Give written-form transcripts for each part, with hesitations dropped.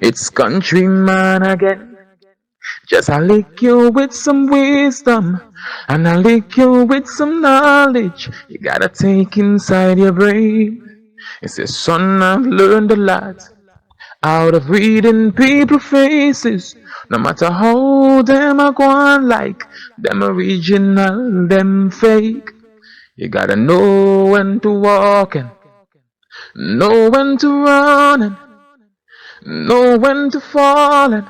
It's countryman again. Just I lick you with some wisdom, and I lick you with some knowledge. You gotta take inside your brain. It's says, son, I've learned a lot out of reading people faces. No matter how them a go on like them original, them fake. You gotta know when to walk and know when to run and know when to fall and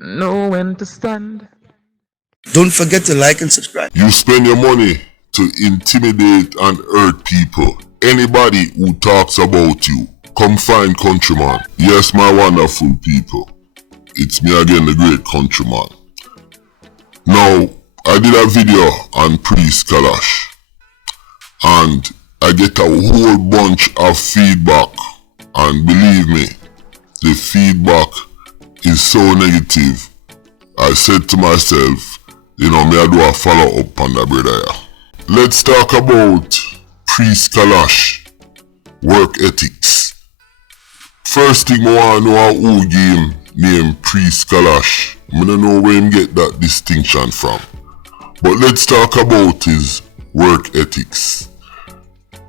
know when to stand. Don't forget to like and subscribe. You spend your money to intimidate and hurt people. Anybody who talks about you, come find Countryman. Yes, my wonderful people. It's me again, the great Countryman. Now, I did a video on Priest Kalash, and I get a whole bunch of feedback, and believe me, the feedback is so negative. I said to myself, me I do a follow up on that brother. Let's talk about Priest Kalash work ethics. First thing I want to know who gave him name Priest Kalash. I don't know where him get that distinction from. But let's talk about his work ethics.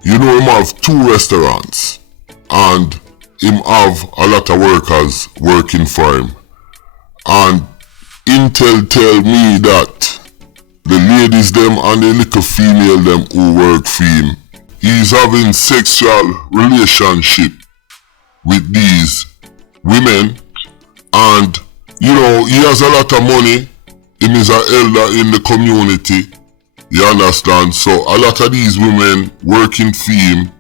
You know him have 2 restaurants and him have a lot of workers working for him. And Intel tell me that the ladies them and the little female them who work for him, he's having sexual relationship with these women, and he has a lot of money. Him is an elder in the community, you understand? So a lot of these women working for him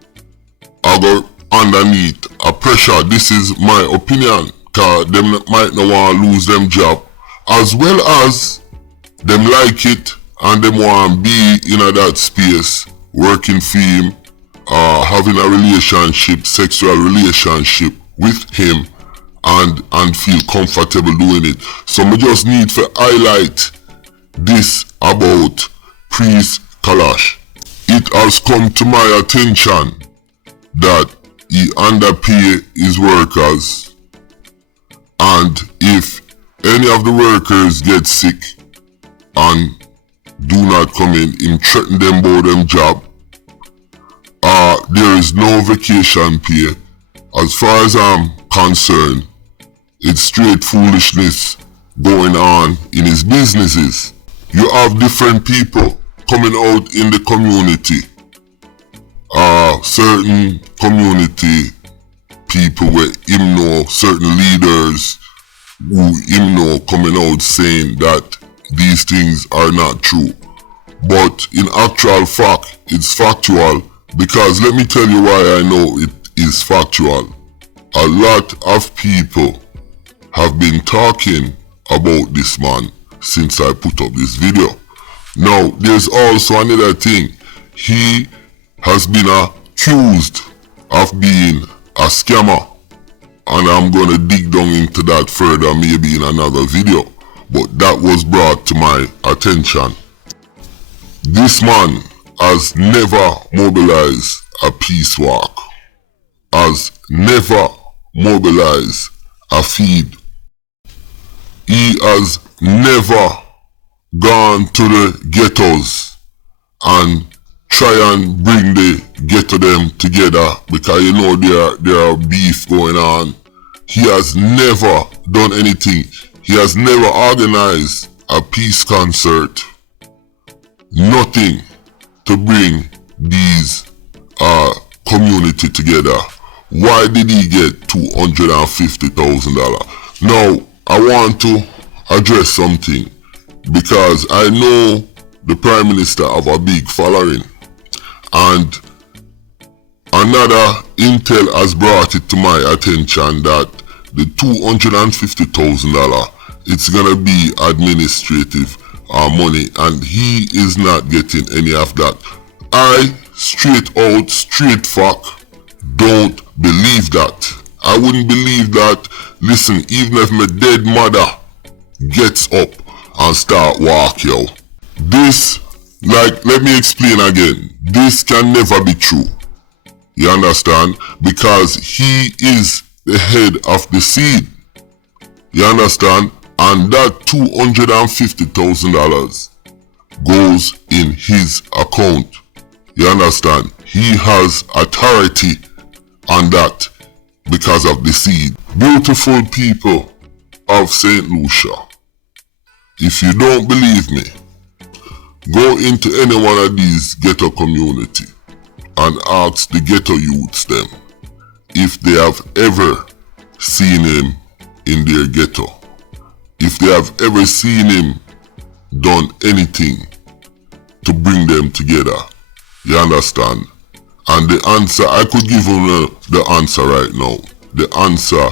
are go underneath a pressure. This is my opinion, cause them might not want to lose them job, as well as them like it and them want to be in that space working for him, having a relationship, sexual relationship with him, and feel comfortable doing it. So I just need to highlight this about Priest Kalash. It has come to my attention that he underpay his workers, and if any of the workers get sick and do not come in, him threaten them about them job. There is no vacation pay. As far as I'm concerned, it's straight foolishness going on in his businesses. You have different people coming out in the community. Certain community people where him know, certain leaders who him know coming out saying that these things are not true. But in actual fact, it's factual, because let me tell you why I know it is factual. A lot of people have been talking about this man since I put up this video. Now, there's also another thing. He has been accused of being a scammer, and I'm gonna dig down into that further maybe in another video, but that was brought to my attention. This man has never mobilized a peace walk, has never mobilized a feed. He has never gone to the ghettos and try and bring the ghetto them together, because there are beef going on. He has never done anything. He has never organized a peace concert. Nothing to bring these community together. Why did he get $250,000? Now, I want to address something, because I know the Prime Minister have a big following, and another intel has brought it to my attention that the $250,000, it's gonna be administrative money, and he is not getting any of that. I straight fact don't believe that. I wouldn't believe that. Listen, even if my dead mother gets up and start walk, yo, this, like, let me explain again. This can never be true. You understand? Because he is the head of the seed. You understand? And that $250,000 goes in his account. You understand? He has authority on that because of the seed. Beautiful people of St. Lucia, if you don't believe me, go into any one of these ghetto community and ask the ghetto youths them if they have ever seen him in their ghetto. If they have ever seen him done anything to bring them together. You understand? And the answer, I could give you the answer right now. The answer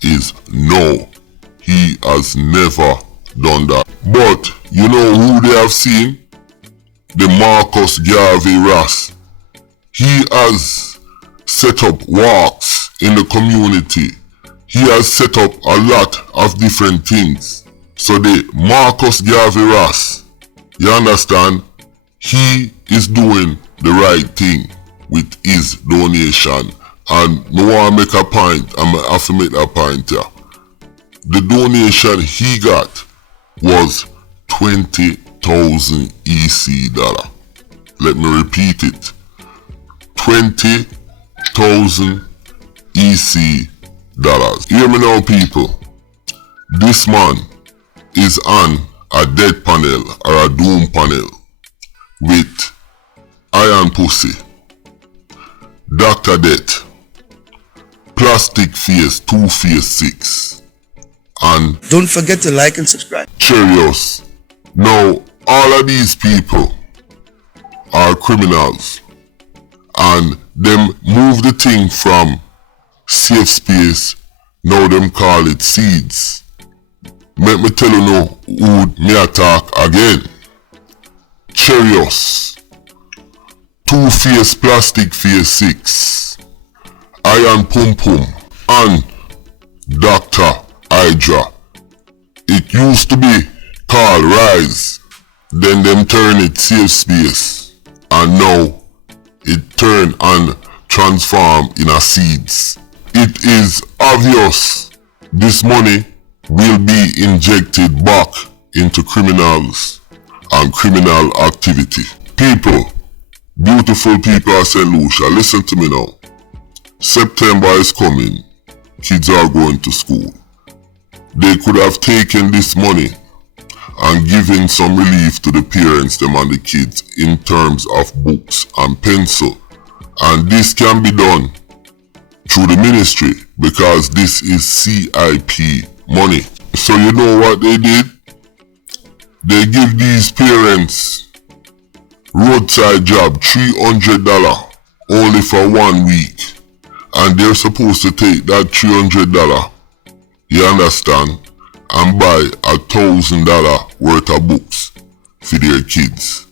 is no. He has never done that. But you know who they have seen? The Marcus Garvey Ross. He has set up walks in the community. He has set up a lot of different things. So the Marcus Garvey Ross, you understand? He is doing the right thing with his donation. And I want to make a point, and I have to make a point here. The donation he got was 20,000 EC dollar. Let me repeat it. 20,000 EC dollars. Hear me now, people. This man is on a dead panel or a doom panel with Iron Pussy, Dr. Death, Plastic Face 256, and Don't forget to like and subscribe. Cheerios. Now, all of these people are criminals, and them move the thing from safe space, now them call it seeds. Let me tell you now who me attack again. Cheerios, Two-Face Plastic Face 6, Iron Pum Pum, and Dr. Hydra. It used to be called Rise, then them turn it Safe Space, and now it turn and transform in a seeds. It is obvious this money will be injected back into criminals and criminal activity. People, beautiful people of St. Lucia, listen to me now. September is coming. Kids are going to school. They could have taken this money and given some relief to the parents them and the kids in terms of books and pencil. And this can be done through the ministry because this is CIP money. So you know what they did? They give these parents roadside job $300 only for 1 week, and they're supposed to take that $300, you understand, and buy $1,000 worth of books for their kids.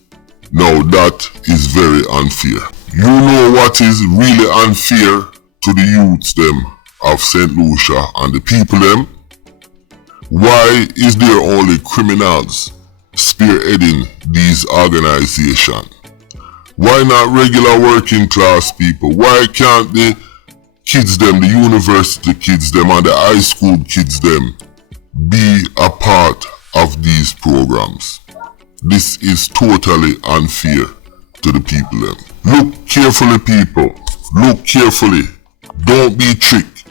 Now that is very unfair. You know what is really unfair to the youths them of St. Lucia and the people them? Why is there only criminals spearheading these organizations? Why not regular working class people? Why can't the kids them, the university kids them and the high school kids them be a part of these programs? This is totally unfair to the people them. Look carefully, people. Look carefully. Don't be tricked.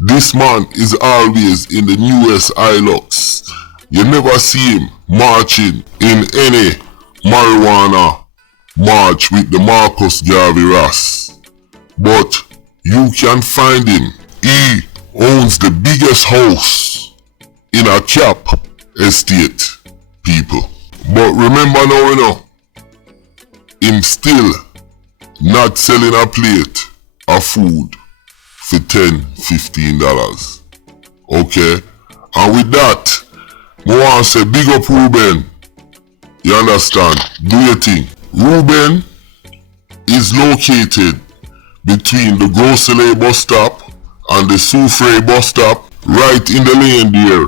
This man is always in the newest Hilux. You never see him marching in any marijuana march with the Marcus Garvey Ross. But you can find him. He owns the biggest house in a Cap estate, people. But remember now, you know, him still not selling a plate of food for $10-15. Okay? And with that, I want to say big up Ruben. You understand? Do your thing. Ruben is located between the Grocery bus stop and the Soufre bus stop, right in the lane there.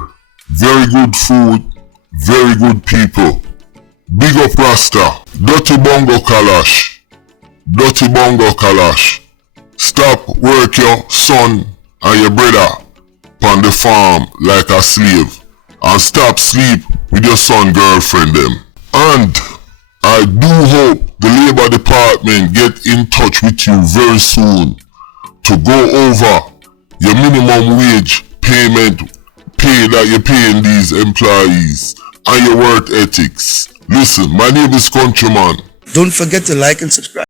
Very good food, very good people. Big up Rasta. Dirty Bongo Kalash. Dirty Bongo Kalash. Stop work your son and your brother on the farm like a slave, and stop sleep with your son girlfriend them. And I do hope the Labour Department get in touch with you very soon to go over your minimum wage payment pay that you're paying these employees and your work ethics. Listen, my name is Countryman. Don't forget to like and subscribe.